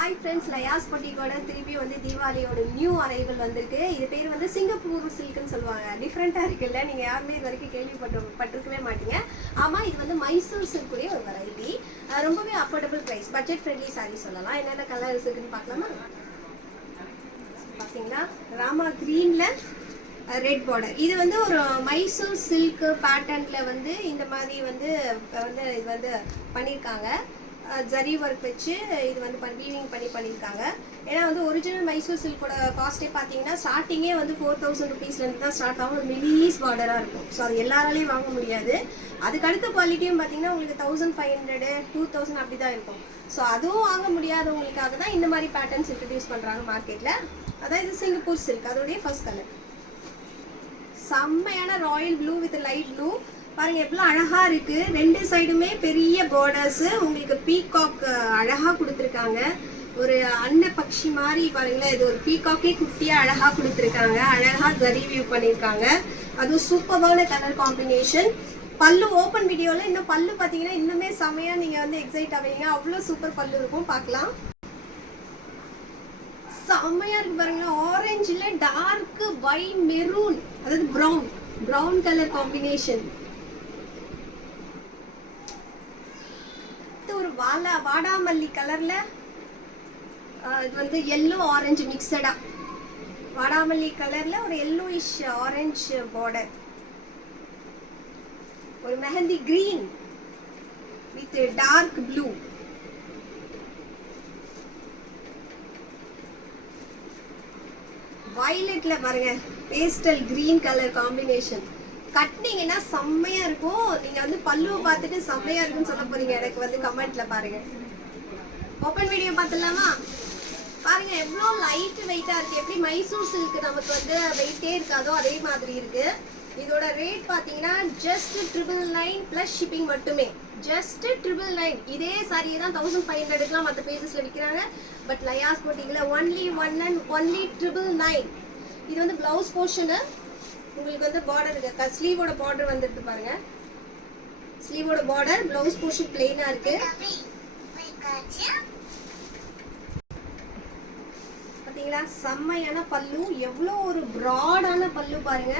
Hi friends, Laya's பொட்டிக்கோட திருப்பி வந்து தீபாவளியோட new arrival வந்திருக்கு. இது பேர் வந்து சிங்கப்பூர் சில்க்னு சொல்லுவாங்க. டிஃப்ரெண்ட்டாக இருக்குல்ல, நீங்கள் யாருமே இது வரைக்கும் கேள்விப்பட்டிருக்கவே மாட்டீங்க. ஆமாம், இது வந்து மைசூர் சில்க்குடைய ஒரு வெரைட்டி. ரொம்பவே affordable price, budget friendly sari சொல்லலாம். என்னென்ன கலர்ஸ் இருக்குன்னு பார்க்கலாமா? பார்த்தீங்களா, ராமா க்ரீனில் ரெட் பார்டர். இது வந்து ஒரு மைசூர் சில்க் பேட்டர்னில் வந்து இந்த மாதிரி வந்து இது வந்து பண்ணியிருக்காங்க. ஜரி ஒர்க் வச்சு இது வந்து வீவிங் பண்ணியிருக்காங்க. ஏன்னா வந்து ஒரிஜினல் மைசூர் சில்கோட காஸ்ட்டே பார்த்தீங்கன்னா ஸ்டார்டிங்கே வந்து 4000 ருபீஸ்லேருந்து தான் ஸ்டார்ட் ஆகும். மினிஸ் பார்டராக இருக்கும். ஸோ அது எல்லாராலையும் வாங்க முடியாது. அதுக்கு அடுத்த குவாலிட்டியும் பார்த்தீங்கன்னா உங்களுக்கு 1500 2000 அப்படி தான் இருக்கும். ஸோ அதுவும் வாங்க முடியாதவங்களுக்காக தான் இந்த மாதிரி பேட்டர்ன்ஸ் இன்ட்ரடியூஸ் பண்ணுறாங்க மார்க்கெட்டில். அதான் இது சிங்கப்பூர் சில்க். அதோடைய ஃபர்ஸ்ட் கலர் செம்மையான Royal blue with light blue. பாருங்க எவ்வளோ அழகா இருக்கு. ரெண்டு சைடுமே பெரிய பார்டர்ஸ். உங்களுக்கு பீகாக் அழகா கொடுத்துருக்காங்க. ஒரு அன்ன பட்சி மாதிரி பாருங்களேன். இது ஒரு பீகாக்கே குட்டியா அழகா கொடுத்துருக்காங்க. அழகா ஜரி வியூ பண்ணியிருக்காங்க. அதுவும் சூப்பரான கலர் காம்பினேஷன். பல்லு ஓப்பன் வீடியோல இன்னும் பல்லு பார்த்தீங்கன்னா இன்னுமே செமையா நீங்க வந்து எக்ஸைட் ஆவீங்க. அவ்வளோ சூப்பர் பல்லு இருக்கும். பார்க்கலாம். செம்மையா இருக்கு பாருங்க. ஆரஞ்சுல டார்க் வை மெரூன், அதாவது ப்ரௌன் கலர் காம்பினேஷன். ஒரு வாடாமல்லி கலர்ல இது வந்து எல்லோ ஆரஞ்சு மிக்சடா. வாடாமல்லி கலர்ல ஒரு எல்லோயிஷ் ஆரஞ்சு பார்டர். ஒரு mehndi green with dark blue. வயலட்ல பாருங்க, பேஸ்டல் கிரீன் கலர் காம்பினேஷன். கட்டினீங்கன்னா செம்மையா இருக்கும். நீங்க வந்து பல்லுவை பார்த்துட்டு செம்மையா இருக்குன்னு சொல்ல போறீங்க. எனக்கு வந்து கமெண்ட்ல பாருங்க. ஓப்பன் வீடியோ பார்த்துடலாமா? பாருங்க எவ்வளோ லைட் வெயிட்டா இருக்கு. எப்படி மைசூர் சில்க் நமக்கு வந்து வெயிட்டே இருக்காதோ அதே மாதிரி இருக்கு. இதோட ரேட் பார்த்தீங்கன்னா ஜஸ்ட் 999 பிளஸ் ஷிப்பிங் மட்டுமே. ஜஸ்ட் 999. இதே சாரியை தான் 1500க்குலாம் மற்ற பேஜஸ்ல விற்கிறாங்க. பட் லயாஸ் போட்டிங்களா ஒன்லி 999. இது வந்து பிளவுஸ் போர்ஷனு. உங்களுக்கு வந்து பார்டர் இருக்கு. ஸ்லீவோட பார்டர் வந்துட்டு பாருங்க. ஸ்லீவோட பார்டர், பிளவுஸ் போர்ஷன் பிளெயினா இருக்கு. பாத்தீங்களா, செம்மையான பல்லு. எவ்வளோ ஒரு பிராடான பல்லு பாருங்க.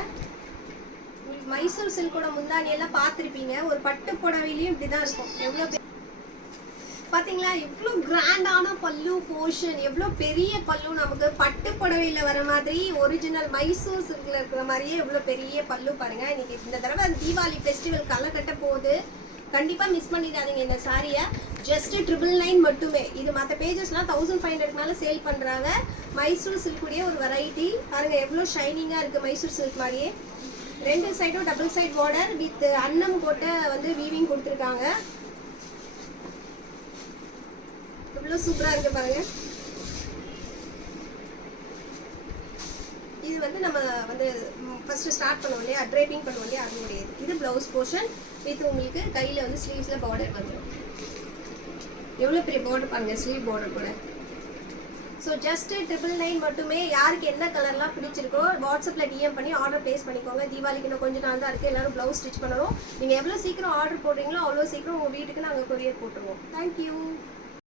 மைசூர் சில்கோட முந்தானி எல்லாம் பார்த்துருப்பீங்க. ஒரு பட்டு புடவையிலையும் இப்படிதான் இருக்கும். எவ்வளோ பாத்தீங்களா, எவ்வளோ கிராண்டான பல்லு போர்ஷன். எவ்வளோ பெரிய பல்லு. நமக்கு பட்டு புடவையில வர மாதிரி ஒரிஜினல் மைசூர் சில்க்ல இருக்கிற மாதிரியே எவ்வளோ பெரிய பல்லு பாருங்க. இன்னைக்கு இந்த தடவை தீபாவளி ஃபெஸ்டிவல் களை கட்ட போகுது. கண்டிப்பா மிஸ் பண்ணிடாதீங்க இந்த சாரியை. ஜஸ்ட் 999 மட்டுமே. இது மற்ற பேஜஸ்லாம் 1500க்கு மேலே சேல் பண்றாங்க. மைசூர் சில்குடைய ஒரு வெரைட்டி பாருங்க. எவ்வளோ ஷைனிங்கா இருக்கு. மைசூர் சில்க் மாதிரியே. ரெண்டு சைடும் டபுள் சைட் பார்டர் வித் அன்னம் போட்ட வந்து வீவிங் கொடுத்துருக்காங்க. இவ்வளோ சூப்பரா இருக்கு பாருங்க. இது வந்து நம்ம வந்து ஃபர்ஸ்ட் ஸ்டார்ட் பண்ணுவோம் இல்லையா, ட்ரேப்பிங் பண்ணுவோம் இல்லையா, அது முடியாது. இது பிளவுஸ் போர்ஷன் வித் உங்களுக்கு கையில வந்து ஸ்லீவ்ஸ்ல பார்டர் வந்துடும். எவ்வளோ பெரிய பார்டர் பாருங்க, ஸ்லீவ் பார்டர் கூட. ஸோ ஜஸ்ட் 999 மட்டுமே. யாருக்கு என்ன கலர்லாம் பிடிச்சிருக்கோ வாட்ஸ்அப்பில் டிஎம் பண்ணி ஆர்டர் ப்ளேஸ் பண்ணிக்கோங்க. தீபாவளிக்கு இன்னும் கொஞ்சம் நாள் தான் இருக்குது. எல்லாரும் ப்ளவுஸ் ஸ்டிச் பண்ணணும். நீங்கள் எவ்வளோ சீக்கிரம் ஆர்டர் போடுறீங்களோ அவ்வளோ சீக்கிரம் உங்கள் வீட்டுக்கு நாங்கள் கொரியர் போட்டுருவோம். தேங்க்யூ.